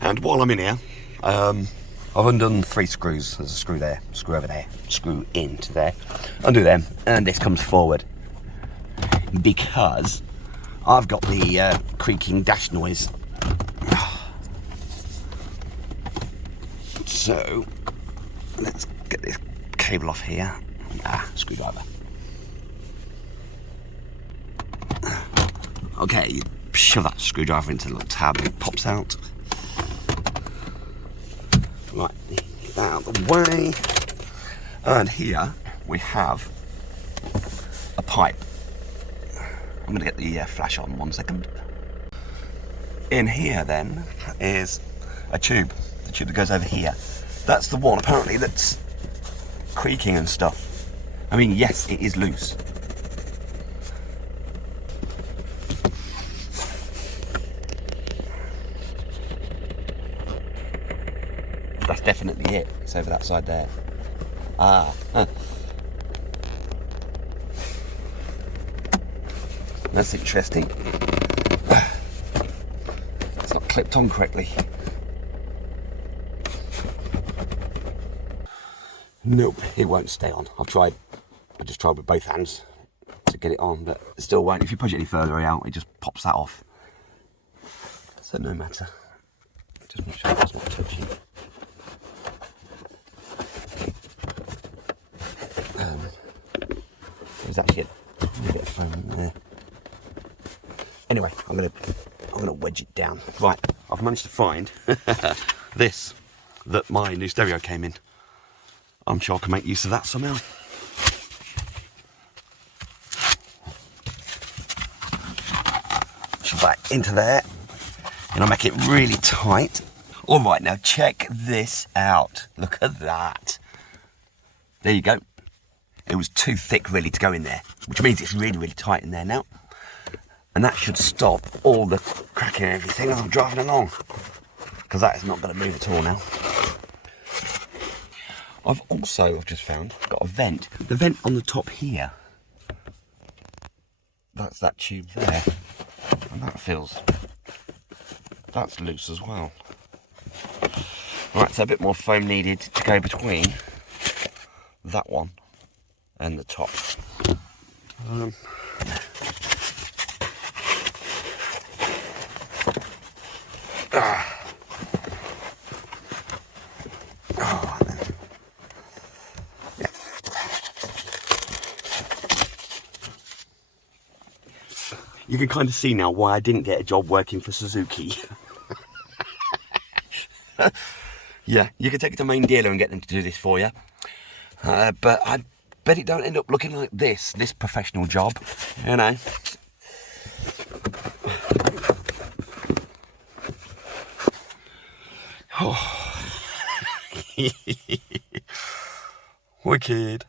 And while I'm in here, I've undone 3 screws. There's a screw there, screw over there, screw into there. Undo them, and this comes forward. Because I've got the creaking dash noise. So, let's get this cable off here. Screwdriver. Okay, you shove that screwdriver into the little tab, it pops out. Right, get that out of the way. And here we have a pipe. I'm going to get the flash on 1 second. In here then is a tube, the tube that goes over here. That's the one apparently that's creaking and stuff. I mean, yes, it is loose. That's definitely it. It's over that side there. That's interesting. It's not clipped on correctly. Nope, it won't stay on. I just tried with both hands to get it on, but it still won't. If you push it any further out, it just pops that off. So no matter. Just make sure it's not touching. There's actually a bit of foam in there. Anyway, I'm gonna wedge it down. Right, I've managed to find this that my new stereo came in. I'm sure I can make use of that somehow. Shove that into there, and I'll make it really tight. All right, now check this out. Look at that. There you go. It was too thick really to go in there, which means it's really, really tight in there now. And that should stop all the cracking and everything as I'm driving along, because that is not going to move at all now. I've just found, got a vent. The vent on the top here, that's that tube there. And that's loose as well. Right, so a bit more foam needed to go between that one and the top. You can kind of see now why I didn't get a job working for Suzuki. Yeah, you can take it to main dealer and get them to do this for you. But I bet it don't end up looking like this professional job, you know. Oh. Wicked.